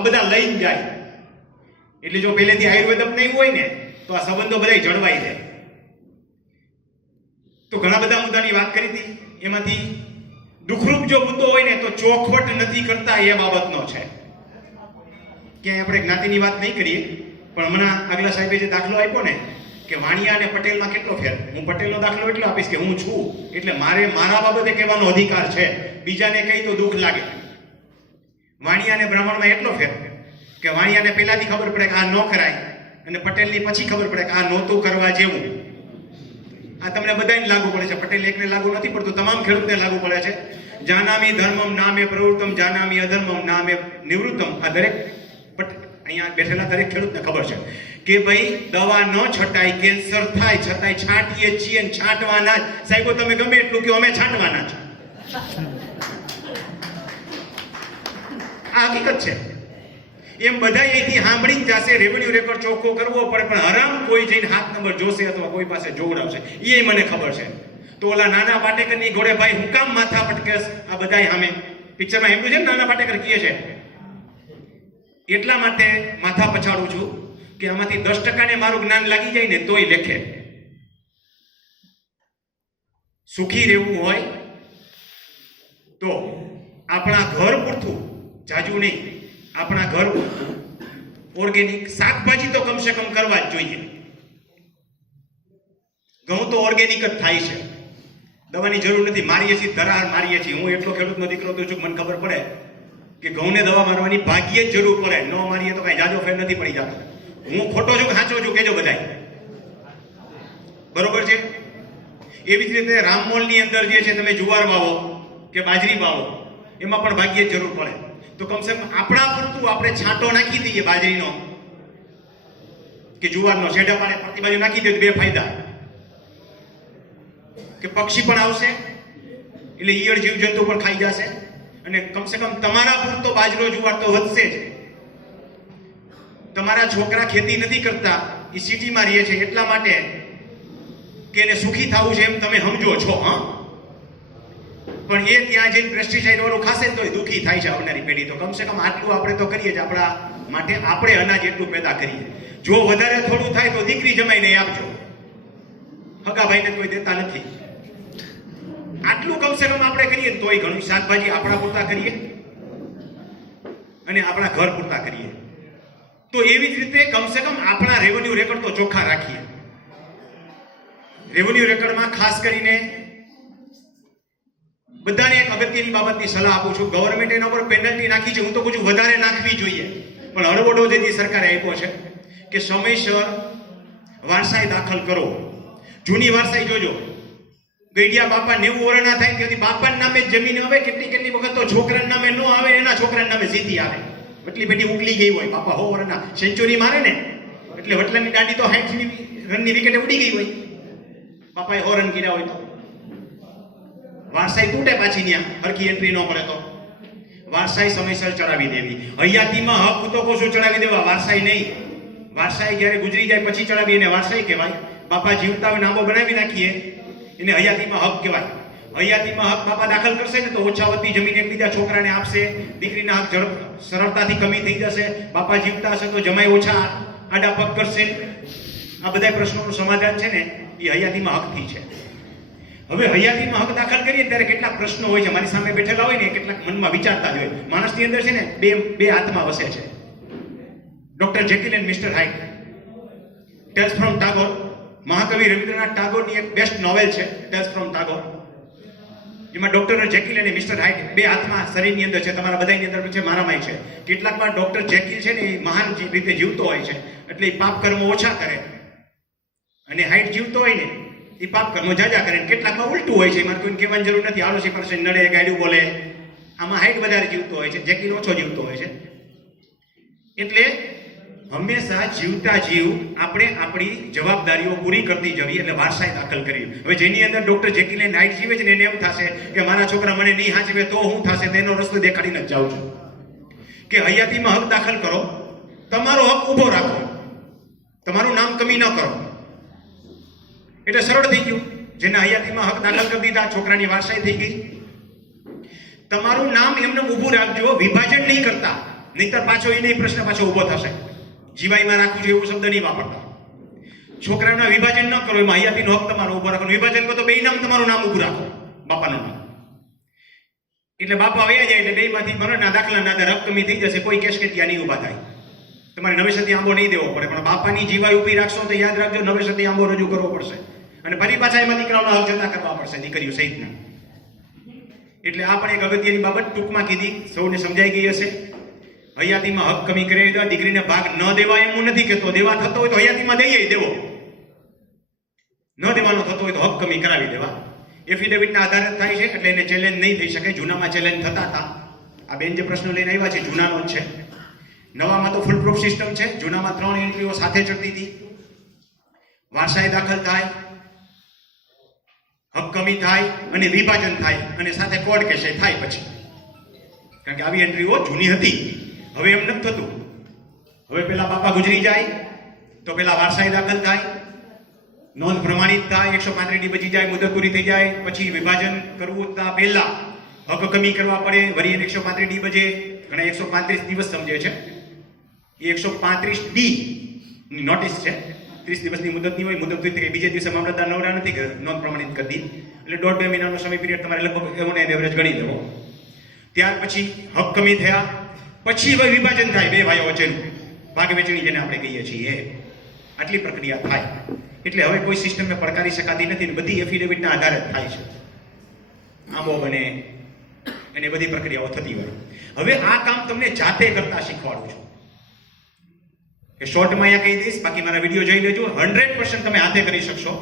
આ બધા લઈને જાય. એટલે જો પહેલેથી આયુર્વેદ નહીં હોય ને તો આ સંબંધો બધા જળવાઈ જાય. તો ઘણા બધા મુદ્દાની વાત કરી હતી. એમાંથી દુઃખરૂપ જો મુદ્દો હોય ને તો ચોખવટ નથી કરતા એ બાબતનો છે. ક્યાંય આપણે જ્ઞાતિની વાત નહીં કરીએ, પણ હમણાં આગલા સાહેબે જે દાખલો આપ્યો ને કે વાણિયા અને પટેલમાં કેટલો ફેર, હું પટેલનો દાખલો એટલો આપીશ કે હું છું એટલે મારે મારા બાબતે કહેવાનો અધિકાર છે, બીજાને કહી તો દુઃખ લાગે. વાણિયા અને બ્રાહ્મણમાં એટલો ફેર કે વાણિયાને પહેલાથી ખબર પડે કે આ ન કરાય અને પટેલની પછી ખબર પડે કે આ નહોતું કરવા જેવું. આ તમને બધાને લાગુ પડે છે, પટેલ એકને લાગુ નથી પડતું, તમામ ખેડૂતને લાગુ પડે છે. જાનામી ધર્મમ નામે પ્રવૃત્તમ જાનામી અધર્મમ નામે નિવૃત્તમ. આ દરેક અહીંયા બેઠેલા દરેક ખેડૂતને ખબર છે કે ભાઈ દવા ન છટાય, કેન્સર થાય છતાંય છાંટીએ છીએ ને છાંટવાના જ. સાહેબો તમે ગમે એટલું કહો, અમે છાંટવાના છે. આ હકીકત છે. એમ બધા અહીંથી સાંભળીને જશે, રેવન્યુ રેકોર્ડ ચોખ્ખો કરવો પડે, પણ હરામ કોઈ જઈને હાથ નંબર જોશે અથવા કોઈ પાસે જોવડાવશે એ મને ખબર છે. તો ઓલા નાના પાટેકરની ઘોડે ભાઈ હું કામ માથા પટકેશ, આ બધા સામે પિક્ચરમાં એમ છે ને નાના પાટેકર કહે છે એટલા માટે માથા પછાડું છું કે આમાંથી 10% મારું જ્ઞાન લાગી જાય ને તોય લેખે. સુખી રહેવું હોય તો આપણા ઘર પૂરતું, જાજુ નહીં, આપણા ઘર ઓર્ગેનિક શાકભાજી તો કમસે કમ કરવા જ જોઈએ. ઘઉં તો ઓર્ગેનિક જ થાય છે, દવાની જરૂર નથી. મારીએ છીએ ધરાર મારીએ છીએ. હું એટલો ખેડૂતનો દીકરો તો છું, મને ખબર પડે કે ઘઉંને દવા મારવાની ભાગ્યે જ જરૂર પડે, ન મારીએ તો કઈ જાજો ફેર નથી પડી જતો. હું ખોટો છું કે સાચો છું કેજો બધાય, બરોબર છે? એવી જ રીતે રામમોલની અંદર જે છે તમે જુવાર વાવો કે બાજરી વાવો એમાં પણ ભાગ્યે જ જરૂર પડે. તો કમસે કમ આપણા પૂરતું આપણે છાંટો નાખી દઈએ બાજરીનો કે જુવારનો, શેઢા પાડે પ્રતિ બાજુ નાખી દઈએ તો બે ફાયદા કે પક્ષી પણ આવશે એટલે ઈયળ જીવજંતુ પણ ખાઈ જશે, અને કમસે કમ તમારા પૂરતો બાજરો જુવાર તો વધશે જ. તમારા છોકરા ખેતી નથી કરતા, એ સિટીમાં રહે છે એટલા માટે કે એને સુખી થવું છે એમ તમે સમજો છો, હા, પણ એ ત્યાં જઈને પેસ્ટિસાઇડ વાળું ખાશે તો દુઃખી થાય છે આવનારી પેઢી. તો કમસે કમ આટલું આપણે તો કરીએ જ આપણા માટે, આપણે અનાજ એટલું પેદા કરીએ. જો વધારે થોડું થાય તો દીકરી જમાઈને આપજો, હગા ભાઈને કોઈ દેતા નથી. આટલું કમસે કમ આપણે કરીએ તોય ઘણું. શાકભાજી આપણા પૂરતા કરીએ અને આપણા ઘર પૂરતા કરીએ. તો એવી જ રીતે કમસે કમ આપણા રેવન્યુ રેકોર્ડ તો ચોખ્ખા રાખીએ. રેવન્યુ રેકોર્ડમાં ખાસ કરીને બધાને એક અગત્યની બાબતની સલાહ આપું છું. ગવર્મેન્ટ એના પર પેનલ્ટી નાખી છે, હું તો કહું છું વધારે નાખવી જોઈએ, પણ હળવડો જેથી સરકારે આપ્યો છે કે સમયસર વારસાઈ દાખલ કરો. જૂની વારસાઈ જોજો, ગઈડિયા બાપા 90 વર્ષના થાય ત્યાંથી બાપાના નામે જમીન આવે, કેટલી વખત તો છોકરાના નામે ન આવે, એના છોકરાના નામે સીધી આવે. વટલી પેટી ઉગલી ગઈ હોય, બાપા 100 વર્ષના સેન્ચુરી મારે ને એટલે વટલાની દાંડી તો 60 રનની વિકેટે ઉડી ગઈ હોય, બાપાએ 100 રન કર્યા હોય તો વારસાઈ તૂટે પાછી, ત્યાં હરખી એન્ટ્રી ન મળે તો વારસાઈ સમયસર ચડાવી દેવી. હયાતીમાં હક તો કોશો ચડાવી દેવા, વારસાઈ નહીં. વારસાઈ જ્યારે ગુજરી જાય પછી ચડાવી એને વારસાઈ કહેવાય. બાપા જીવતા હોય નામો બનાવી નાખીએ એને હયાતીમાં હક કહેવાય. હયાતીમાં હક બાપા દાખલ કરશે ને તો ઓછા વત્તી જમીન એકબીજા છોકરાને આપશે, દીકરીના હક સરળતાથી કમી થઈ જશે. બાપા જીવતા હશે તો જમાઈ ઓછા આડા પગ કરશે. આ બધા પ્રશ્નોનું સમાધાન છે ને એ હયાતીમાં હકથી છે. હવે હયાતીમાં હક દાખલ કરીએ ત્યારે કેટલાક પ્રશ્નો હોય છે, મારી સામે બેઠેલા હોય ને કેટલાક મનમાં વિચારતા જ હોય. માણસની અંદર છે ને બે આત્મા વસે છે. Doctor Jekyll and mister Hyde, tales from Tagore, મહાકવિ રવિન્દ્રનાથ ટાગોરની એક બેસ્ટ નોવેલ છે ટેલ્સ ફ્રોમ ટાગોર. એમાં ડોક્ટર જેકિલ અને મિસ્ટર હાઇડ બે આત્મા શરીરની અંદર છે, તમારા બધાની અંદર છે, મારામાંય છે. કેટલાકમાં ડોક્ટર જેકિલ છે ને એ મહાન રીતે જીવતો હોય છે એટલે એ પાપ કર્મો ઓછા કરે, અને હાઇડ જીવતો હોય ને એ પાપ કર્મો જાજા કરે. કેટલાકમાં ઉલટું હોય છે, મારે કોઈને કહેવાની જરૂર નથી. આડોશી પાસે નડે, ગાડું બોલે, આમાં હાઇડ વધારે જીવતો હોય છે, જેકિલ ઓછો જીવતો હોય છે. એટલે હંમેશા જીવતા જીવ આપણે આપણી જવાબદારીઓ પૂરી કરતી જવી, એટલે વારસાઈ દાખલ કરવી. હવે જેની અંદર ડોક્ટર જેકિલ એન્ડ હાઇડ જીવે છે ને એને એમ થશે કે મારા છોકરા મને નહીં હાચવે તો શું થશે, તેનો રસ્તો દેખાડીને જ જાઉં છું કે હયાતીમાં હક દાખલ કરો, તમારો હક ઊભો રાખો, તમારું નામ કમી ન કરો. એટલે સરળ થઈ ગયું. જેના હયાતીમાં હક દાખલ કરી દીધા, છોકરાની વારસાઈ થઈ ગઈ. તમારું નામ એમને ઊભું રાખજો, વિભાજન નહીં કરતા. નહીતર પાછો એને પ્રશ્ન પાછો ઊભો થશે. જીવાઈમાં રાખવું છે એવું શબ્દ નહીં વાપરતા. છોકરાના વિભાજન ન કરો, એમાં હયાતીનો હક તમારો ઉભો રાખો. વિભાજન કરો તો બે નામ તમારું નામ ઉભું રાખો, બાપાનું નામ. એટલે બાપા વયા જાય એટલે બેમાંથી મરણના દાખલાના આધારે હક કમી થઈ જશે. કોઈ કેસ કે ત્યાં નહીં ઊભા થાય. તમારે નવેસરથી આંબો નહીં દેવો પડે, પણ બાપાની જીવાઈ ઊભી રાખશો તો યાદ રાખજો નવેસરથી આંબો રજૂ કરવો પડશે. અને ફરી પાછા એમાં દીકરાઓના હક જતા કરવા પડશે, દીકરીઓ સહિતના. એટલે આ પણ એક અગત્યની બાબત ટૂંકમાં કીધી, સૌને સમજાઈ ગઈ હશે. હયાતીમાં હક કમી કરી દો. દીકરીને ભાગ ન દેવા એમ હું નથી કહેતો, દેવા થતો હોય તો હયાતીમાં દઈએ દેવો, ન દેવાનો થતો હોય તો હક કમી કરાવી દેવા. એફિડેવિટના આધારે થાય છે, એટલે એને ચેલેન્જ નહીં થઈ શકે. જૂનામાં ચેલેન્જ થતા હતા. આ બેન જે પ્રશ્ન લઈને આવ્યા છે જૂનાનો જ છે. નવામાં તો ફૂલ પ્રૂફ સિસ્ટમ છે. જૂનામાં 3 એન્ટ્રીઓ સાથે ચડતી હતી. વારસાઈ દાખલ થાય, હક કમી થાય અને વિભાજન થાય અને સાથે કોર્ટ કેસ થાય પછી. કારણ કે આવી એન્ટ્રીઓ જૂની હતી. હવે એમ નથી થતું. હવે પેલા બાપા ગુજરી જાય તો પેલા વારસાઈ દાખલ થાય, નોંધ પ્રમાણિત થાય, 135 ડી બચી જાય, મુદત પૂરી થઈ જાય, પછી વિભાજન કરવું ત્યાં પહેલા હક કમી કરવા પડે. વળી 135 ડી બચે. ઘણા 135 દિવસ સમજે છે. એ 135 ડી ની નોટિસ છે. 30 દિવસની મુદતની હોય. મુદત પૂરી થઈ બીજે દિવસે મામલતદાર નવરા નથી નોંધ પ્રમાણિત કરી દી. એટલે 1.5-2 મહિનાનો સમય પીરિયડ તમારે લગભગ એવોને એવરેજ ગણી દેવો. ત્યાર પછી હક કમી થયા પછી હવે વિભાજન થાય બે ભાઈઓ વચ્ચેનું, ભાગ વેચણી જેને આપણે કહીએ છીએ. આટલી પ્રક્રિયા થાય. એટલે હવે કોઈ સિસ્ટમને પડકારી શકાતી નથી. બધી એફિડેવિટના આધારે જ થાય છે. આંબો બને અને બધી પ્રક્રિયાઓ થતી હોય. હવે આ કામ તમને જાતે કરતા શીખવાડું છું. કે શોર્ટમાં અહીંયા કહી દઈશ, બાકી મારા વિડીયો જોઈ લેજો. 100% તમે હાથે કરી શકશો.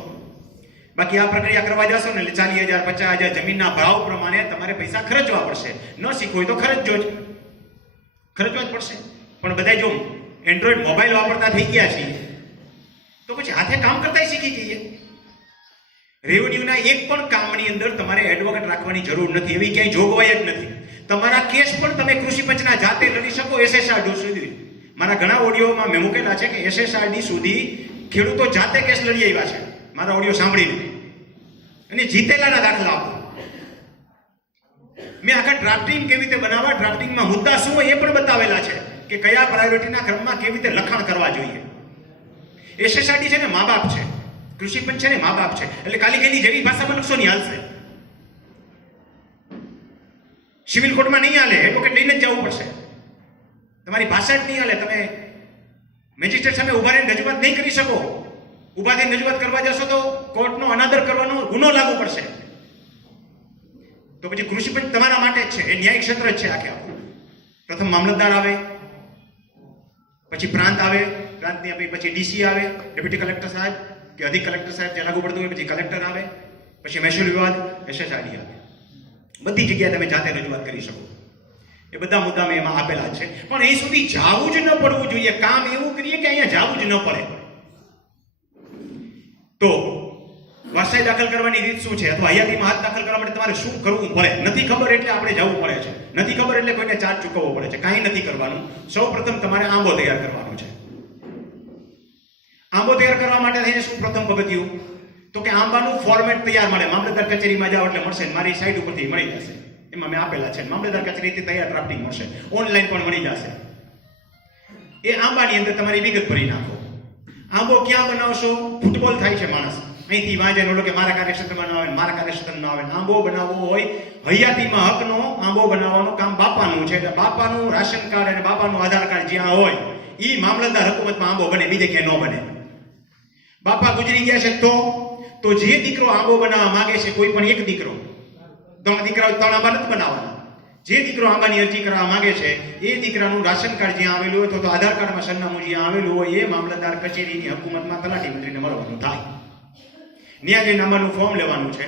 બાકી આ પ્રક્રિયા કરવા જશો ને એટલે 40,000 50,000 જમીનના ભાવ પ્રમાણે તમારે પૈસા ખર્ચવા પડશે. ન શીખવું હોય તો ખર્ચવા જ પડશે. પણ બધા જો એન્ડ્રોઈડ મોબાઈલ વાપરતા થઈ ગયા છીએ તો પછી હાથે કામ કરતા શીખી જઈએ. રેવન્યુના એક પણ કામની અંદર તમારે એડવોકેટ રાખવાની જરૂર નથી. એવી ક્યાંય જોગવાઈ જ નથી. તમારા કેસ પણ તમે કૃષિ પંચના જાતે લડી શકો. SSRD સુધી મારા ઘણા ઓડિયોમાં મેં મૂકેલા છે કે SSRD સુધી ખેડૂતો જાતે કેસ લડી આવ્યા છે. મારા ઓડિયો સાંભળીને અને જીતેલાના દાખલા આપો. મેં આખા ડ્રાફ્ટિંગ કેવી રીતે બનાવવા, ડ્રાફ્ટિંગમાં મુદ્દા શું હોય એ પણ બતાવેલા છે કે કયા પ્રાયોરિટીના ક્રમમાં કેવી રીતે લખાણ કરવા જોઈએ. SSRD છે ને મા બાપ છે, કૃષિ પંચ છે ને મા બાપ છે. એટલે કાલી કેની જેવી ભાષામાં લખશો નહીં હાલશે. સિવિલ કોર્ટમાં નહીં હાલે, એડવોકેટ લઈને જ જવું પડશે. તમારી ભાષા જ નહીં હાલે. તમે મેજિસ્ટ્રેટ સામે ઉભા રહીને રજૂઆત નહીં કરી શકો. ઉભા થઈને રજૂઆત કરવા જશો તો કોર્ટનો અનાદર કરવાનો ગુનો લાગુ પડશે. તો પછી કૃષિ પંચ તમારા માટે જ છે. એ ન્યાયિક ક્ષેત્ર જ છે આખે આખું. પ્રથમ મામલતદાર આવે, પછી પ્રાંત આવે, પ્રાંતની પછી DC આવે, ડેપ્યુટી કલેક્ટર સાહેબ કે અધિક કલેક્ટર સાહેબ જે લાગુ પડતું હોય, પછી કલેક્ટર આવે, પછી મહેસૂલ વિભાગ, SSRD આવે. બધી જગ્યાએ તમે જાતે રજૂઆત કરી શકો. એ બધા મુદ્દા મેં એમાં આપેલા છે. પણ અહીં સુધી જાવું જ ન પડવું જોઈએ. કામ એવું કરીએ કે અહીંયા જાવું જ ન પડે. તો વારસાઈ દાખલ કરવાની રીત શું છે, અથવા હયાતીમાં હાથ દાખલ કરવા માટે તમારે શું કરવું પડે? નથી ખબર એટલે આપણે જવું પડે છે. નથી ખબર એટલે કોઈને ચાર્જ ચૂકવવો પડે છે. કાંઈ નથી કરવાનું. સૌ પ્રથમ તમારે આંબો તૈયાર કરવાનો છે. આંબો તૈયાર કરવા માટે થઈને શું પ્રથમ પગથિયું? તો કે આંબાનું ફોર્મેટ તૈયાર મળે. મામલતદાર કચેરીમાં જાઓ એટલે મળશે. મારી સાઈડ ઉપરથી મળી જશે. એમાં મેં આપેલા છે. મામલતદાર કચેરીથી તૈયાર ડ્રાફ્ટિંગ મળશે. ઓનલાઈન પણ મળી જશે. એ આંબાની અંદર તમારી વિગત ભરી નાખો. આંબો ક્યાં બનાવશો? ફૂટબોલ થાય છે માણસ અહીંથી વાંચે ઓલો કે મારા કાર્યક્ષેત્રમાં ના આવે, મારા કાર્યક્ષેત્રમાં ના આવે. આંબો બનાવવો હોય હયાતીમાં હકનો આંબો બનાવવાનું કામ બાપાનું છે. એટલે બાપાનું રાશન કાર્ડ અને બાપાનું આધાર કાર્ડ જ્યાં હોય એ મામલતદાર હુકુમતમાં આંબો બને, બીજે ક્યાંય ન બને. બાપા ગુજરી ગયા છે તો જે દીકરો આંબો બનાવવા માંગે છે, કોઈ પણ એક દીકરો, 3 દીકરાઓ 3 આંબા નથી બનાવવાના. જે દીકરો આંબાની અરજી કરવા માંગે છે એ દીકરાનું રાશન કાર્ડ જ્યાં આવેલું હોય તો આધાર કાર્ડમાં સરનામું જ્યાં આવેલું હોય એ મામલતદાર કચેરીની હુકુમતમાં તલાટી મંત્રીને મળવાનું થાય. ત્યાં જઈને આંબાનું ફોર્મ લેવાનું છે,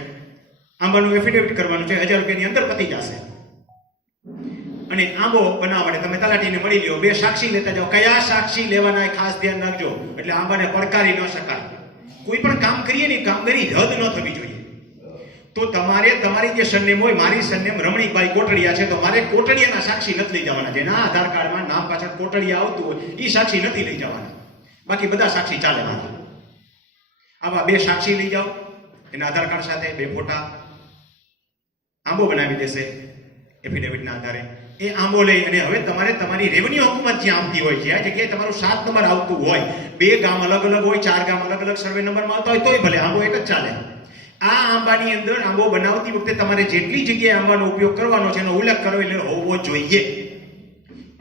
આંબાનું એફિડેવિટ કરવાનું છે. 1000 રૂપિયાની અંદર પતી જશે. અને આંબો બનાવવા માટે તમે તલાટીને મળી લ્યો. 2 સાક્ષી લેતા જાઓ. કયા સાક્ષી લેવાના એ ખાસ ધ્યાન રાખજો. એટલે આંબાને પડકારી ન શકાય. કોઈ પણ કામ કરીએ ને કામગીરી રદ ન થવી જોઈએ. તો તમારે તમારી જે સરનેમ હોય, મારી સરનેમ રમણીકભાઈ કોટડિયા છે, તો મારે કોટડિયાના સાક્ષી નથી લઈ જવાના. જેના આધાર કાર્ડમાં નામ પાછળ કોટડિયા આવતું હોય એ સાક્ષી નથી લઈ જવાના. બાકી બધા સાક્ષી ચાલે. આવા 2 સાક્ષી લઈ જાઓ, એના આધાર કાર્ડ સાથે 2 ફોટા. આંબો બનાવી દેશે એફિડેવિટના આધારે. એ આંબો લઈ અને હવે તમારે તમારી રેવન્યુ હુકુમત જે આમતી હોય છે આ જગ્યાએ તમારું 7 નંબર આવતું હોય, 2 ગામ અલગ અલગ હોય, 4 ગામ અલગ અલગ સર્વે નંબરમાં આવતા હોય તોય ભલે આંબો એક જ ચાલે. આ આંબાની અંદર આંબો બનાવતી વખતે તમારે જેટલી જગ્યાએ આંબાનો ઉપયોગ કરવાનો છે એનો ઉલ્લેખ કરવો એટલે હોવો જોઈએ.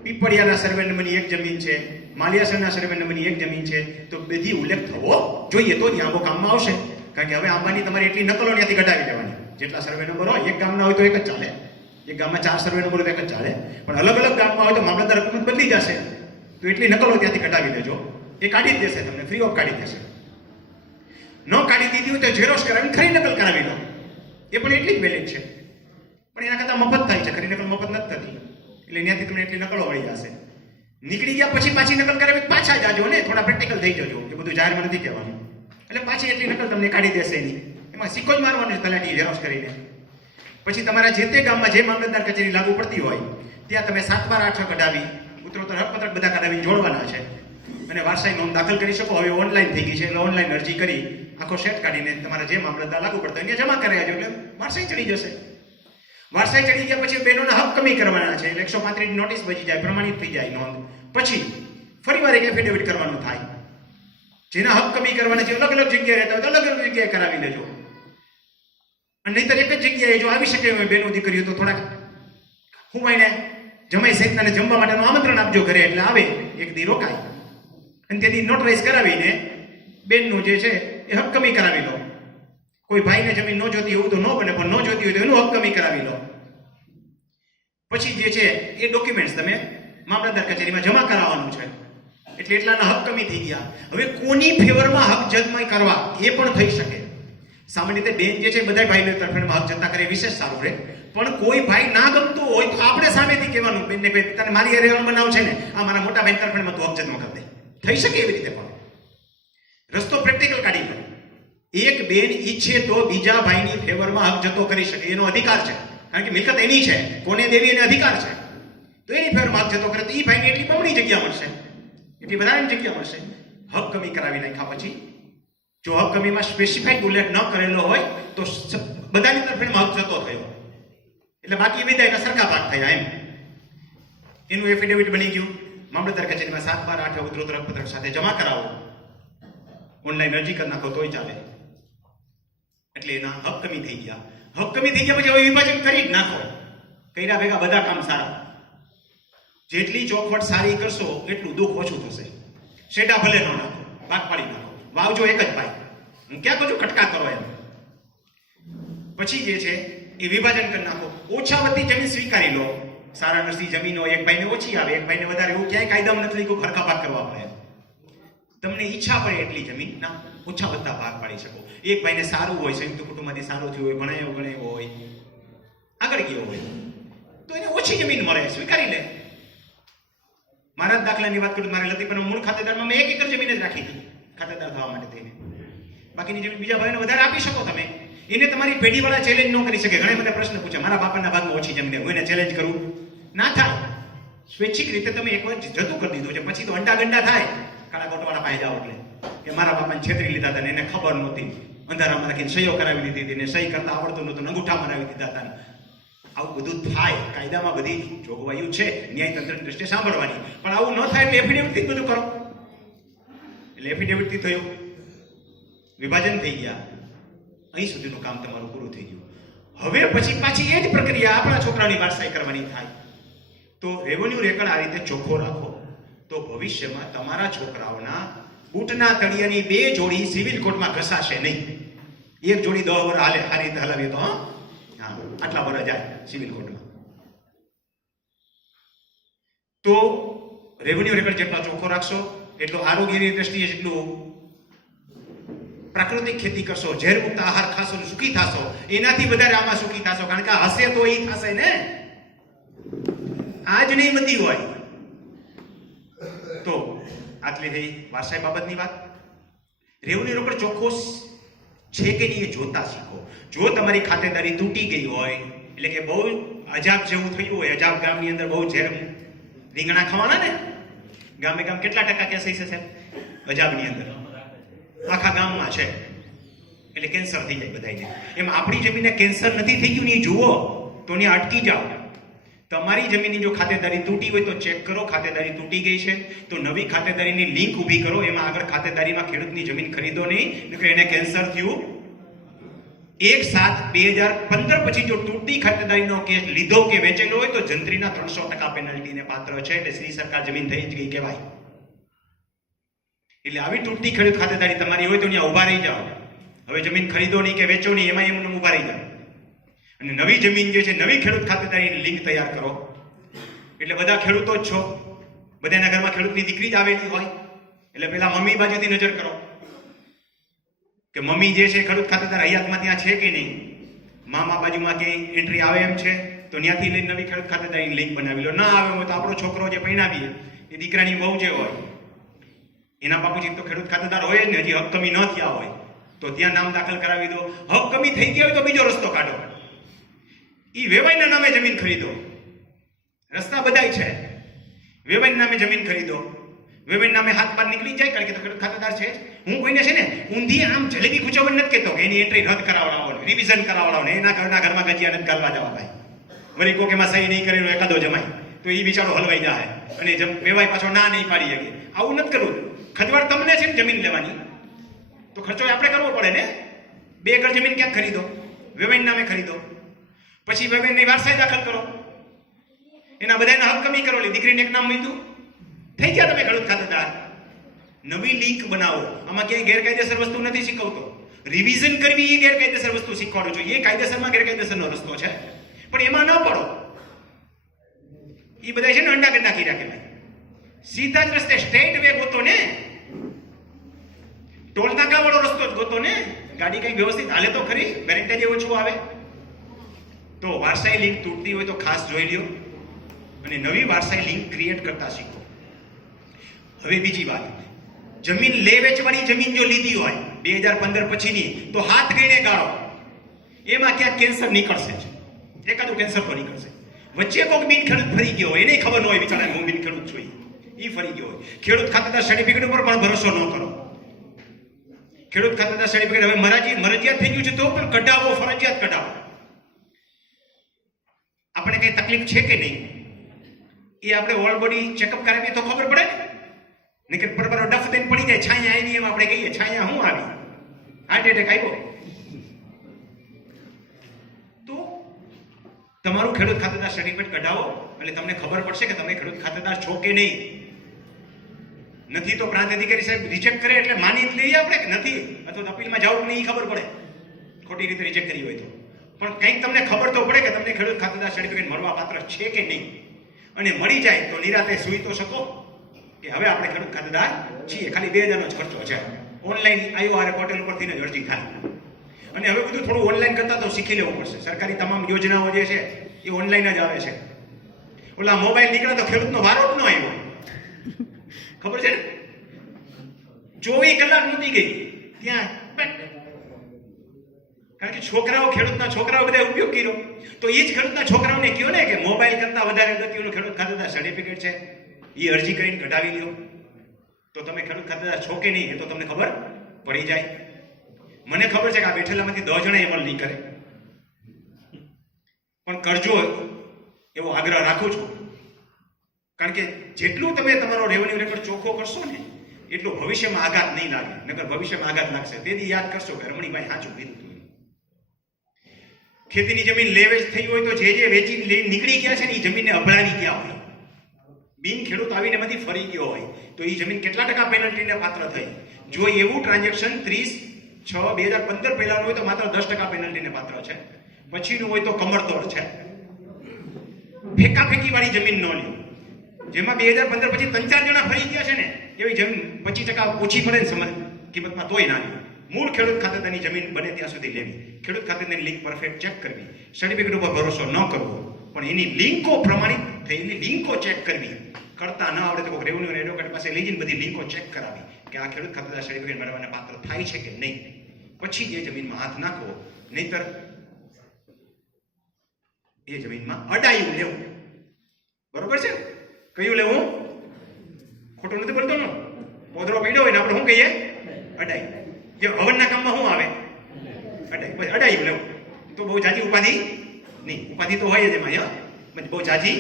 પીપળિયાના સર્વે નંબરની એક જમીન છે, માલિયાસરના સર્વે નંબરની એક જમીન છે, તો બધી ઉલ્લેખ થવો જોઈએ તો જ આંબો કામમાં આવશે. કારણ કે હવે આંબાની તમારે એટલી નકલો ત્યાંથી કઢાવી લેવાની. જેટલા સર્વે નંબર હોય એક ગામના હોય તો એક જ ચાલે, એક ગામમાં 4 સર્વે નંબર હોય તો એક જ ચાલે, પણ અલગ અલગ ગામમાં હોય તો મામલતદાર હુકુમત બદલી જશે. તો એટલી નકલો ત્યાંથી કઢાવી લેજો, એ કાઢી જ દેશે, તમને ફ્રી ઓફ કાઢી દેશે. ન કાઢી દીધી હોય તો ઝેરોક્ષ કરાવીને ખરી નકલ કરાવી લો, એ પણ એટલી જ વેલિડ છે. પણ એના કરતાં મફત થાય છે, ખરી નકલ મફત નથી થતી. એટલે ત્યાંથી તમને એટલી નકલો મળી જશે. નીકળી ગયા પછી પાછી નકલ કરાવી પાછા જાજો ને, થોડા પ્રેક્ટિકલ થઈ જજો, એ બધું જાહેરમાં નથી કહેવાનું. એટલે પાછી એટલી નકલ તમને કાઢી દેશે નહીં. એમાં સિક્કો જ મારવાનો છે તલાટી ઝેરોક્ષ કરીને. પછી તમારા જે તે ગામમાં જે મામલતદાર કચેરી લાગુ પડતી હોય ત્યાં તમે 7/8 કઢાવી, ઉત્તરોત્તર હકપત્રક બધા કઢાવીને જોડવાના છે અને વારસાઈ નોંધ દાખલ કરી શકો. હવે ઓનલાઈન થઈ ગઈ છે એટલે ઓનલાઈન અરજી કરી આખો સેટ કાઢીને તમારા જે મામલતદાર લાગુ પડતા હોય ત્યાં જમા કરી આવજો એટલે વારસાઈ ચડી જશે. વારસાઈ ચડી ગયા પછી બહેનોના હક કમી કરવાના છે એટલે 135 નોટિસ બચી જાય, પ્રમાણિત થઈ જાય નોંધ. પછી ફરીવાર એક એફિડેવિટ કરવાનું થાય. જેના હક કમી કરવાના છે અલગ અલગ જગ્યાએ રહેતા હોય તો અલગ અલગ જગ્યાએ કરાવી લેજો. અને નહીંતર એક જ જગ્યાએ જો આવી શકે હોય બેનો દીકરીઓ તો થોડાક હુમાઈને જમાઈ સહિતનાને જમવા માટેનું આમંત્રણ આપજો ઘરે, એટલે આવે એક દી રોકાય અને તેથી નોટરાઇઝ કરાવીને બેનનું જે છે એ હક કમી કરાવી લો. કોઈ ભાઈને જમીન ન જોતી એવું તો ન બને, પણ ન જોતી હોય તો એનું હક કમી કરાવી લો. પછી જે છે એ ડોક્યુમેન્ટ્સ તમે મામલતદાર કચેરીમાં જમા કરાવવાનું છે. એટલે એટલાના હક કમી થઈ ગયા. હવે કોની ફેવરમાં હક જતમય કરવા એ પણ થઈ શકે. સામાન્ય રીતે બેન જે છે બધા ભાઈઓ તરફેણમાં હક જતા કરે વિશેષ સારું રહે. પણ કોઈ ભાઈ ના ગમતું હોય તો આપણે સામેથી કહેવાનું, બેનને ભાઈ તને મારી હરેવાળ બનાવ છે ને, આ મારા મોટા ભાઈ તરફેણમાં તું હક જતમાં કરી દે. થઈ શકે એવી રીતે પણ રસ્તો પ્રેક્ટિકલ કાઢી લો. એક બેન ઈચ્છે તો બીજા ભાઈની ફેવરમાં હક જતો કરી શકે, એનો અધિકાર છે. કારણ કે મિલકત એની છે, કોને દેવી એને અધિકાર છે. તો એની ફેવરમાં હક જતો કરે તો એ ભાઈને એટલી બમણી જગ્યા મળશે, એટલી વધારાની જગ્યા મળશે. હક કમી કરાવી નાખ્યા પછી જો હક કમીમાં સ્પેસિફાઈડ ઉલ્લેખ ન કરેલો હોય તો બધાની તરફેણમાં હક જતો થયો એટલે બાકી વિધાયના સરખા ભાગ થયા એમ. એનું એફિડેવિટ બની ગયું. મામલતદાર કચેરીમાં 7/8 ઉત્તરોત્તર હકપત્રક સાથે જમા કરાવો. ઓનલાઈન અરજી કરી નાખો તોય ચાલે. એટલે એના હક કમી થઈ ગયા. હક કમી થઈ ગયા પછી હવે વિભાજન કરી જ નાખો. કર્યા ભેગા બધા કામ સારા. જેટલી ચોખવટ સારી કરશો એટલું દુઃખ ઓછું થશે. શેડા ભલે ન નાખો, ભાગ પાડી નાખો. વાવજો એક જ ભાઈ, હું ક્યાં કહું છું કટકા કરો એમ. પછી જે છે એ વિભાજન કરી નાખો. ઓછા વત્તી જમીન સ્વીકારી લો. સારા નરસી જમીનો એક ભાઈને ઓછી આવે, એક ભાઈને વધારે, એવું ક્યાંય કાયદામાં નથી લખ્યું હરખા ભાગ કરવા પડે. તમને ઈચ્છા પડે એટલી જમીન ના ઓછા વત્તા ભાગ પાડી શકો. એક ભાઈને સારું હોય, સંયુક્ત કુટુંબમાંથી સારું થયું હોય, ભણાયો હોય, આગળ ગયો હોય તો એને ઓછી જમીન મળે, સ્વીકારી લે. મારા દાખલાની વાત કરું, મારે લતીપુરના મૂળ ખાતેદારમાં મેં 1 એકર જમીન જ રાખી હતી ખાતેદાર થવા માટે થઈને. બાકીની જમીન બીજા ભાઈને વધારે આપી શકો તમે. એને તમારી પેઢીવાળા ચેલેન્જ ન કરી શકે. ઘણા બધા પ્રશ્ન પૂછે, મારા બાપાના ભાગમાં ઓછી જમીન, હું એને ચેલેન્જ કરું? ના થાય. સ્વૈચ્છિક રીતે તમે એકવાર જતું કરી દીધું છે, પછી તો અંડા ગંડા થાય. કાળા કોટવાળા પાસે જાઓ એટલે કે મારા બાપાને છેતરી લીધા હતા ને એને ખબર નહોતી, અંધારામાં રાખીને સહીઓ કરાવી દીધી હતી ને સહી કરતા આવડતું નહોતું, અંગૂઠા મરાવી દીધા હતા. આવું બધું થાય. કાયદામાં બધી જોગવાઈઓ છે, ન્યાયતંત્રની દ્રષ્ટિએ સાંભળવાની. પણ આવું ન થાય એટલે એફિડેવિટથી જ બધું કરો. એટલે એફિડેવિટથી થયું, વિભાજન થઈ ગયા, અહીં સુધીનું કામ તમારું પૂરું થઈ ગયું. હવે પછી પાછી એ જ પ્રક્રિયા આપણા છોકરાની વારસાઈ કરવાની થાય. તો રેવન્યુ રેકર્ડ આ રીતે ચોખ્ખો રાખો તો ભવિષ્યમાં તમારા છોકરાઓના બૂટના તળિયાની 2 જોડી સિવિલ કોર્ટમાં ઘસાશે નહીં. એક જોડી 10 વર્ષ હાલે, આ રીતે હલાવીએ તો હા આટલા વર્ષ જાય સિવિલ કોર્ટમાં. તો રેવન્યુ રેકર્ડ જેટલો ચોખ્ખો રાખશો એટલો આરોગ્યની દ્રષ્ટિએ, જેટલું પ્રાકૃતિક ખેતી કરશો, ઝેર મુક્ત આહાર ખાશો, સુખી થશો, એનાથી વધારે આમાં સુખી થશો. કારણ કે હશે તો એ થશે ને, આજ નહીં બધી હોય. તો આટલી થઈ વારસાઈ બાબતની વાત. રેવન્યુ રેકર્ડ ચોખ્ખો છે કે નહીં એ જોતા શીખો. જો તમારી ખાતેદારી તૂટી ગઈ હોય, એટલે કે બહુ અજાબ જેવું થયું હોય, અજાબ ગામની અંદર બહુ ઝેર રીંગણા ખાવાના ને, ગામે ગામ કેટલા ટકા કેસ થઈ છે સાહેબ અજાબની અંદર? આખા ગામમાં છે. એટલે કેન્સર થઈ જાય બધાને. એમ આપણી જમીને કેન્સર નથી થઈ ગયું ને જુઓ તો ને અટકી જાઓ. તમારી જમીનની જો ખાતેદારી તૂટી હોય તો ચેક કરો, ખાતેદારી તૂટી ગઈ છે તો નવી ખાતેદારીની લિંક ઊભી કરો. એમાં આગળ ખાતેદારીમાં ખેડૂતની જમીન ખરીદો નહીં, નકર એને કેન્સર થયું. 1/7/2015 પછી જો તૂટી ખાતેદારીનો કેસ લીધો કે વેચેલો હોય તો જંત્રીના 300% પેનલ્ટીને પાત્ર છે. એટલે શ્રી સરકાર જમીન થઈ જ ગઈ કહેવાય. એટલે આવી તૂટતી ખેડૂત ખાતેદારી તમારી હોય તો ત્યાં ઊભા રહી જાઓ. હવે જમીન ખરીદો નહીં કે વેચો નહીં, એમાં એમને ઊભા રહી જાઓ. અને નવી જમીન જે છે, નવી ખેડૂત ખાતેદારીની લિંક તૈયાર કરો. એટલે બધા ખેડૂતો જ છો, બધાના ઘરમાં ખેડૂતની દીકરી જ આવેલી હોય. એટલે પેલા મમ્મી બાજુથી નજર કરો કે મમ્મી જે છે ખેડૂત ખાતેદાર હયાતમાં ત્યાં છે કે નહીં. મામા બાજુમાં ક્યાંય એન્ટ્રી આવે એમ છે તો ત્યાંથી લઈને નવી ખેડૂત ખાતેદારીની લિંક બનાવી લો. ના આવે હોય તો આપણો છોકરો જે પરણાવીએ એ દીકરાની વહુ જે હોય એના બાપુજી તો ખેડૂત ખાતેદાર હોય જ ને, હજી હક કમી ન થયા હોય તો ત્યાં નામ દાખલ કરાવી દો. હક કમી થઈ ગયા હોય તો બીજો રસ્તો કાઢો. ઈ વેવાઈના નામે જમીન ખરીદો. રસ્તા બધાય છે. વેવાઈ નામે જમીન ખરીદો, વેવાઈ નામે હાથ બાર નીકળી જાય કારણ કે તો ખેડૂત ખાતેદાર છે. હું કોઈને છે ને ઊંધી આમ જલેબી ખૂંચવવા નથી કહેતો કે એની એન્ટ્રી રદ કરાવડાવો, રિવિઝન કરાવડાવો ને એના ઘરમાં ગજિયા નથી ગાલવા જવા ભાઈ. વળી કોક એમાં સહી નહીં કરેલો એકાદો જમાય તો એ બિચારો હલવાઈ જાય અને વેવાઈ પાછો ના નહીં પાડી શકે. આવું નથી કરવું. ખજવાડ તમને છે ને જમીન લેવાની તો ખર્ચો આપણે કરવો પડે ને. 2 એકર જમીન ક્યાંક ખરીદો, વેવાઈ નામે ખરીદો, પછી વેવાઈની વારસાઈ દાખલ કરો, એના બધાના હક કમી કરો, દીકરીને એક નામ મૂક્યું, થઈ ગયા તમે ખેડૂત ખાતેદાર. નવી લિંક બનાવો. આમાં ક્યાંય ગેરકાયદેસર વસ્તુ નથી શીખવતો. રિવિઝન કરવી એ ગેરકાયદેસર વસ્તુ શીખવાડું છું. એ કાયદેસરમાં ગેરકાયદેસરનો રસ્તો છે, પણ એમાં ન પડો. એ બધા છે ને અંડા ગંડા કીડા કહેવાય. સીધા જ રસ્તે સ્ટ્રેટ વે ગોતો ને, ટોલ નાકા વાળો રસ્તો જ ગોતો ને. ગાડી કઈ વ્યવસ્થિત હાલે તો ખરી, બેરેન્ટેજ ઓછું આવે. તો વારસાઈ લિંક તૂટતી હોય તો ખાસ જોઈ લ્યો અને નવી વારસાઈ લિંક ક્રિએટ કરતા શીખો. હવે બીજી વાત, જમીન લે વેચવાની જમીન જો લીધી હોય 2015 પછીની તો હાથ ગઈને ગાળો. એમાં ક્યાંક કેન્સર નીકળશે જ, એકાદું કેન્સર તો નીકળશે. વચ્ચે કોઈક બિન ખેડૂત ફરી ગયો હોય, એને ખબર ન હોય બિચારા હું બિન ખેડૂત છું, એ ફરી ગયો હોય. ખેડૂત ખાતેદાર સર્ટિફિકેટ ઉપર પણ ભરોસો ન કરો. ખેડૂત ખાતેદાર સર્ટિફિકેટ હવે મરજિયાત થઈ ગયું છે તો પણ કઢાવો, ફરજિયાત કઢાવો. આપણે કઈ તકલીફ છે કે નહીં એ આપણે ઓલ બોડી ચેકઅપ કરાવીએ તો ખબર પડે ને કે બરાબર ડફ દઈને પડી જાય. છાયા આવી એમ આપણે કહીએ છાયા હું આવી, હાર્ટ એટેક આવ્યો. તો તમારું ખેડૂત ખાતેદાર સર્ટિફિકેટ કઢાવો એટલે તમને ખબર પડશે કે તમે ખેડૂત ખાતેદાર છો કે નહીં. નથી તો પ્રાંત અધિકારી સાહેબ રિજેક્ટ કરે એટલે માની લઈએ આપણે કે નથી, અથવા અપીલમાં જાવ નહીં ખબર પડે ખોટી રીતે રિજેક્ટ કરી હોય તો. પણ કંઈક તમને ખબર તો પડે કે તમને ખેડૂત ખાતેદાર સર્ટિફિકેટ મળવા પાત્ર છે કે નહીં. અને મળી જાય તો નિરાતે સૂઈ તો શકો કે હવે આપણે ખેડૂત ખાતેદાર છીએ. ખાલી 2000 નો જ ખર્ચો છે. ઓનલાઈન IOR પોર્ટલ ઉપરથી જ અરજી થાય. અને હવે બધું થોડું ઓનલાઈન કરતા તો શીખી લેવું પડશે. સરકારી તમામ યોજનાઓ જે છે એ ઓનલાઈન જ આવે છે. ઓલા મોબાઈલ નીકળે તો ખેડૂતનો વારો જ ન આવ્યો, ખબર છે ને. 24 કલાક નહોતી ગઈ ત્યાં, કારણ કે છોકરાઓ, ખેડૂતના છોકરાઓ બધા ઉપયોગ કર્યો. તો એ જ ખેડૂતના છોકરાઓને કહ્યો ને કે મોબાઈલ કરતા વધારે ગતિનું ખેડૂત ખાતેદાર સર્ટિફિકેટ છે, એ અરજી કરીને કઢાવી લ્યો. તો તમે ખેડૂત ખાતેદાર છો કે નહીં એ તો તમને ખબર પડી જાય. મને ખબર છે કે આ બેઠેલામાંથી 10 જણા અમલ નહીં કરે, પણ કરજો એવો આગ્રહ રાખું છું. કારણ કે જેટલું તમે તમારો રેવન્યુ રેકોર્ડ ચોખ્ખો કરશો ને એટલું ભવિષ્યમાં આઘાત નહીં લાગે. નકર ભવિષ્યમાં આઘાત લાગશે. તેથી યાદ કરશો કે રમણીભાઈ સાચું કીધું. ખેતીની જમીન લેવેચ થઈ હોય તો જે વેચી નીકળી ગયા છે ને એ જમીનને અભડાવી ગયા હોય, બિન ખેડૂત આવીને બધી ફરી ગયો હોય તો એ જમીન કેટલા ટકા પેનલ્ટીને પાત્ર થઈ. જો એવું ટ્રાન્ઝેક્શન 30/6/2015 પહેલાનું હોય તો માત્ર 10% પેનલ્ટીને પાત્ર છે. પછીનું હોય તો કમરતોડ છે. ફેંકાફેંકી વાળી જમીન ન લ્યો. જેમાં 2015 પછી 3-4 જણા ફરી ગયા છે ને એવી જમીન 25% ઓછી પડે ને સમજ કિંમતમાં તોય ના લ્યો. મૂળ ખેડૂત ખાતેદારની જમીન બને ત્યાં સુધી લેવી. ખેડૂત ખાતેદારની લિંક પરફેક્ટ ચેક કરવી. સર્ટિફિકેટ ઉપર ભરોસો ન કરવો, પણ એની લિંકો પ્રમાણિત થઈને લિંકો ચેક કરવી. કરતા ન આવડે તો રેવન્યુ એડવોકેટ પાસે લઈ જઈને બધી લિંકો ચેક કરાવી કે આ ખેડૂત ખાતેદાર સર્ટિફિકેટ મેળવવાના પાત્ર થાય છે કે નહીં. પછી એ જમીનમાં હાથ નાખવો, નહીતર એ જમીનમાં અડાયું લેવું. બરોબર છે? કયું લેવું? ખોટું નથી બોલતો ને. પોદરો પડ્યો હોય ને આપણે શું કહીએ? અડાઈ. જે હવનના કામમાં શું આવે? અડાઈ. પછી અડાયું લેવું. તો બહુ જાજી ઉપાધિ નહીં. ઉપાધિ તો હોય જ એમાં. બહુ જાજી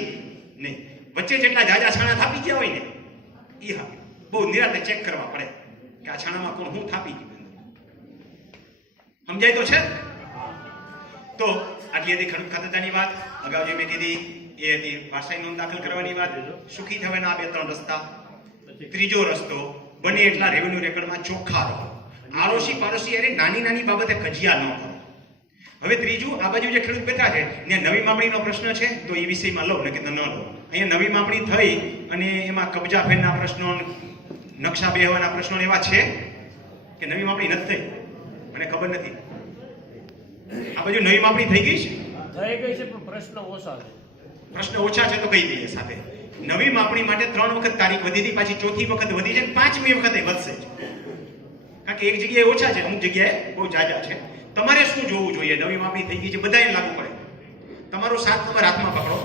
નહીં. વચ્ચે જેટલા જાજા છાણા થાપી ગયા હોય ને એ હા બહુ નિરાતે ચેક કરવા પડે કે આ છાણામાં કોણ હું થાપી ગયું. સમજાય તો છે? તો આટલી હતી ખેડૂત ખાતેદારની વાત. અગાઉ જે મેં કીધી એ હતી વારસાઈ નોંધ દાખલ કરવાની વાત. સુખી થવાના આ 2-3 રસ્તા. ત્રીજો રસ્તો, બને એટલા રેવન્યુ રેકર્ડમાં ચોખ્ખા રહો. આડોશી પાડોશી અરે નાની નાની બાબતે કજિયા ન કરો. હવે ત્રીજું, આ બાજુ જે ખેડૂત બેઠા છે ત્યાં નવી માપણીનો પ્રશ્ન છે તો એ વિષયમાં લો ને કે ન લો. અહીંયા નવી માપણી થઈ અને એમાં કબજા ફેરના પ્રશ્નો, નકશા બેહવાના પ્રશ્નો એવા છે કે નવી માપણી નથી થઈ મને ખબર નથી. આ બાજુ નવી માપણી થઈ ગઈ છે પણ પ્રશ્ન ઓછા છે. પ્રશ્ન ઓછા છે તો કહી દઈએ સાથે. નવી માપણી માટે 3 વખત તારીખ વધી હતી, પાછી 4થી વખત વધી છે, 5મી વખતે વધશે જ. કારણ કે એક જગ્યાએ ઓછા છે, અમુક જગ્યાએ બહુ જાજા છે. તમારે શું જોવું જોઈએ? નવી માપણી થઈ ગઈ છે, બધાને લાગુ પડે. તમારો 7 નંબર હાથમાં પકડો.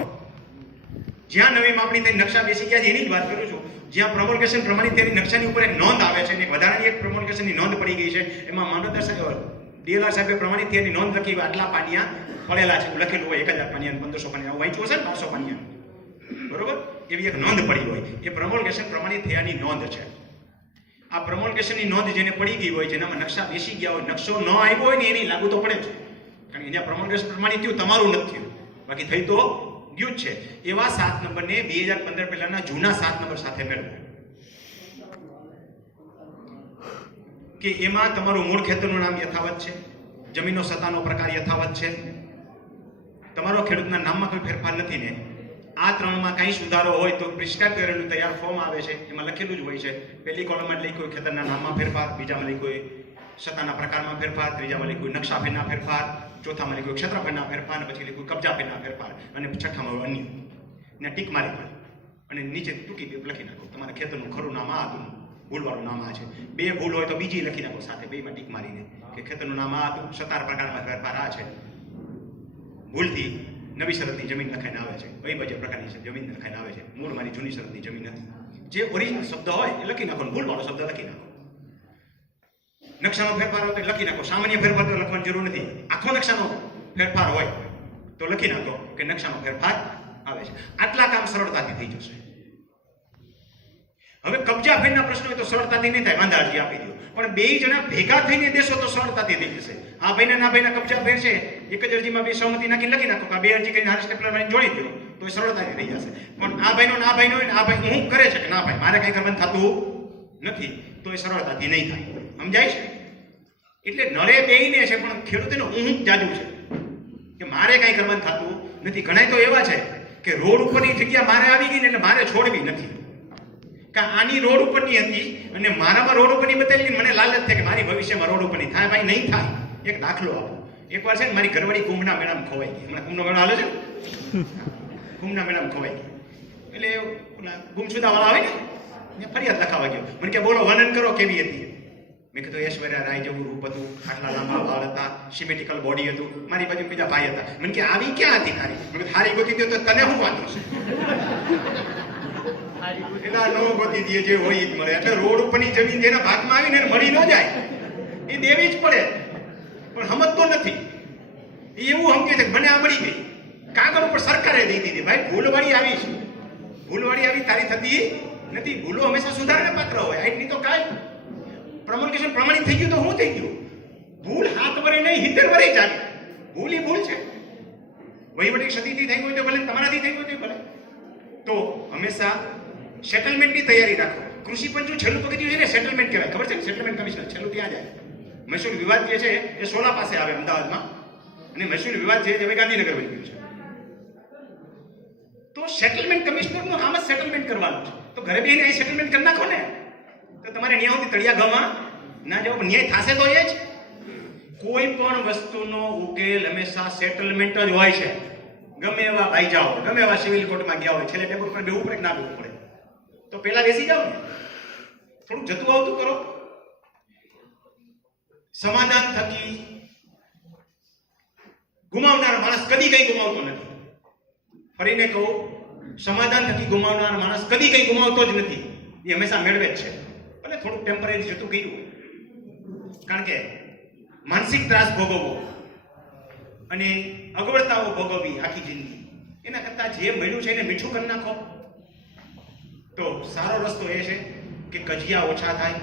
જ્યાં નવી માપણી થઈ નકશા બેસી ગયા છે એની જ વાત કરું છું. જ્યાં પ્રોમોલ્ગેશન પ્રમાણિત તેની નકશાની ઉપર એક નોંધ આવે છે અને વધારાની એક પ્રોમોલ્ગેશનની નોંધ પડી ગઈ છે. એમાં મામલતદાર સાહેબ ડીએલઆર સાહેબે પ્રમાણિત તેની નોંધ લખી આટલા પાનિયા પડેલા છે લખેલું હોય 1000 પાનિયા 1500 પાનિયા વાંચ્યું હશે ને 500 પાનિયા બરોબર એવી એક નોંધ પડી હોય એ પ્રોમોલ્ગેશન પ્રમાણિત થયાની નોંધ છે. આ પ્રોમોલ્ગેશનની નોંધ જેને પડી ગઈ હોય જેનામાં નકશા બેસી ગયા હોય નકશો ન આવ્યો હોય ને એની લાગુ તો પડે છે કારણ કે અહીંયા પ્રોમોલ્ગેશન પ્રમાણિત થયું તમારું નથી થયું બાકી થઈ તો ગયું જ છે. એવા 7 નંબરને 2015 પહેલાના જૂના 7 નંબર સાથે મેળવો કે એમાં તમારું મૂળ ખેતરનું નામ યથાવત છે, જમીનનો સત્તાનો પ્રકાર યથાવત છે, તમારો ખેડૂતના નામમાં કોઈ ફેરફાર નથી ને આ 3માં કંઈ સુધારો હોય તો પ્રિસ્ક્રાઇબ કરેલું તૈયાર ફોર્મ આવે છે એમાં લખેલું જ હોય છે. પહેલી કોલમમાં લખ્યું ખેતરના નામમાં ફેરફાર, બીજામાં લખ્યું સત્તાના પ્રકારમાં ફેરફાર, ત્રીજામાં લખ્યું નકશા ફેરના ફેરફાર, ચોથામાં લખ્યું ક્ષેત્રફળના ફેરફાર અને પછી લખ્યું કબજા ફેરના ફેરફાર અને છઠ્ઠામાં અન્ય ને ટીક મારી પડે અને નીચે ટૂંકી લખી નાખો તમારા ખેતરનું ખરું નામ આ હતું, ભૂલવાળું નામ આ છે. 2 ભૂલ હોય તો બીજી લખી નાખો સાથે, 2માં ટીક મારીને કે ખેતરનું નામ આ હતું, સત્તાર પ્રકારમાં ફેરફાર આ છે. ભૂલથી નવી શરતની જમીન લખાઈને આવે છે, અવિભાજ્ય પ્રકારની જમીન લખાઈને આવે છે, મૂળ મારી જૂની શરતની જમીન હતી. જે ઓરિજિનલ શબ્દ હોય એ લખી નાખો, ભૂલવાળો શબ્દ લખી નાખો. નકશાનો ફેરફાર હોય તો લખી નાખો, સામાન્ય ફેરફાર તો લખવાની જરૂર નથી. આખો નકશાનો ફેરફાર હોય તો લખી નાખો કે નકશાનો ફેરફાર આવે છે. આટલા કામ સરળતાથી થઈ જશે. હવે કબજા ફેરના પ્રશ્નો હોય તો સરળતાથી નહીં થાય, વાંધા અરજી આપી દો. પણ 2 જણા ભેગા થઈને દેશો તો સરળતાથી થઈ જશે. આ ભાઈના ના ભાઈના કબજા ફેર છે, એક જ અરજીમાં 2 સહમતિ નાખી લખી નાખો કે 2 અરજી કરીને હાર સ્ટેપલર લાઈન જોડી દો તો એ સરળતાથી થઈ જશે. પણ આ ભાઈનો ના ભાઈનો હોય ને આ ભાઈ હું કરે છે કે ના ભાઈ મારે કંઈ કરવાનું થતું નથી તો એ સરળતાથી નહીં થાય. સમજાય છે? એટલે નરે બેયને છે પણ ખેડૂતોને ઊંઘ જાજુ છે કે મારે કંઈ કરવાનું થતું નથી. ઘણા તો એવા છે કે રોડ ઉપરની જગ્યા મારે આવી ગઈ ને એટલે મારે છોડવી નથી. આની રોડ ઉપરની હતી અને મારામાં રોડ ઉપરની બતાવી મને લાલચ થાય કે મારી ભવિષ્યમાં રોડ ઉપરની થાય. ભાઈ નહીં થાય. એક દાખલો આપો. એકવાર છે ને મારી ઘરવાળી કુંભના મેળામાં ખોવાઈ ગઈ. હમણાં કુંભનો મેળો હાલે છે, કુંભના મેળામાં ખોવાઈ ગઈ એટલે ઓલા ગુમશુદા વાળા આવે ને ફરિયાદ લખાવા ગયો. મને કે બોલો વર્ણન કરો કેવી હતી. મેં કીધું ઐશ્વર્યા રાય જેવું રૂપ હતું, આટલા લાંબા વાળ હતા, સિમેટ્રિકલ બોડી હતું. મારી બાજુ બીજા ભાઈ હતા. મને કે આવી ક્યાં હતી તારી? મને હારી ગોતી દો તો તને શું વાંધો છે? એના નો ગોતી દે જે હોય જ મળે. એટલે રોડ ઉપરની જમીન જેના ભાગમાં આવીને મળી ન જાય એ દેવી જ પડે. પણ સમજતો નથી. એવું સમજે છે મને આ મળી ગઈ, કાગળ ઉપર સરકારે દઈ દીધી. ભાઈ ભૂલવાળી આવી છે, ભૂલવાળી આવી તારી થતી નથી. ભૂલો હંમેશા સુધારને પાત્ર હોય. આટલી તો કાંઈ પ્રોમોલ્ગેશન પ્રમાણિત થઈ ગયું તો શું થઈ ગયું? ભૂલ 7 વર્ષ નહીં 70 વર્ષ ચાલે. ભૂલ એ ભૂલ છે. વહીવટી ક્ષતિથી થઈ હોય તો ભલે, તમારાથી થઈ હોય તો ભલે. તો હંમેશા સેટલમેન્ટની તૈયારી રાખો. કૃષિ પંચનું છેલ્લું પગથિયું છે ને સેટલમેન્ટ કહેવાય. ખબર છે ને? સેટલમેન્ટ કમિશનર છેલ્લું ત્યાં જાય. મહેસૂલ વિવાદ જે છે એ સોલા પાસે આવે અમદાવાદમાં અને મહેસૂલ વિવાદ જે હવે ગાંધીનગર બની ગયું છે. તો સેટલમેન્ટ કમિશનરનું કામ જ સેટલમેન્ટ કરવાનું છે. તો ઘરે બેસીને અહીં સેટલમેન્ટ કરી નાખો ને તો તમારે ન્યાય સુધી તળિયા ગામમાં ના જાવ. ન્યાય થશે તો એ જ. કોઈ પણ વસ્તુનો ઉકેલ હંમેશા સેટલમેન્ટ જ હોય છે. ગમે એવા ભાઈ જાઓ, ગમે એવા સિવિલ કોર્ટમાં ગયા હોય, છેલ્લે ટેબલ પર બેવું પડે કે ના બેવું પડે તો પેલા બેસી જાઓ ને, થોડુંક જતું આવતું કરો. સમાધાન થકી ગુમાવનાર માણસ કદી કંઈ ગુમાવતો નથી. ફરીને કહું, સમાધાન થકી ગુમાવનાર માણસ કદી કંઈ ગુમાવતો જ નથી. એ હંમેશા મેળવે જ છે. ભલે થોડુંક ટેમ્પરરી જતું ગયું, કારણ કે માનસિક ત્રાસ ભોગવવો અને અગવડતાઓ ભોગવવી આખી જિંદગી એના કરતા જે મળ્યું છે એને મીઠું કરી નાખો. તો સારો રસ્તો એ છે કે કજિયા ઓછા થાય.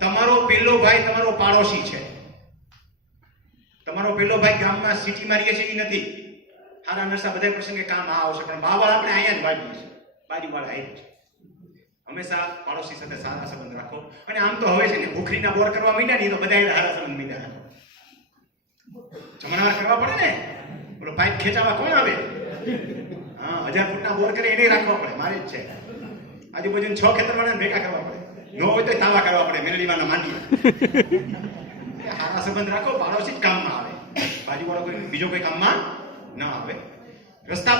તમારો પેલો ભાઈ તમારો પાડોશી છે. તમારો પેલો ભાઈ ગામમાં સિટીમાં રહે છે એ નથી. હારા નરસા બધા પ્રસંગે કામ આવશે, પણ બાવળ આપણે અહીંયા જ વાળીએ છીએ, બાજુવાળા આવી છે. હંમેશા પાડોશી સાથે સારા સંબંધ રાખો. અને આમ તો હવે છે ને ભૂખરીના બોર કરવા માંડ્યા ને તો બધા સારા સંબંધ મીંડા રાખો. જમણવાર કરવા પડે ને, બોલો પાઇપ ખેંચાવા કોણ આવે? હા, 1000 ફૂટના બોર કરે એને રાખવા પડે. મારે જ છે આજુબાજુ 6 ખેતરવાળાને ભેગા કરવા પડે. ન હોય તો તાવા કરવા પડે, મેલડીવાના માંડીએ. સારા સંબંધ રાખો, પાડોશી જ કામમાં આવે, બાજુવાળો કોઈ બીજો કોઈ કામમાં ન આવે. રસ્તા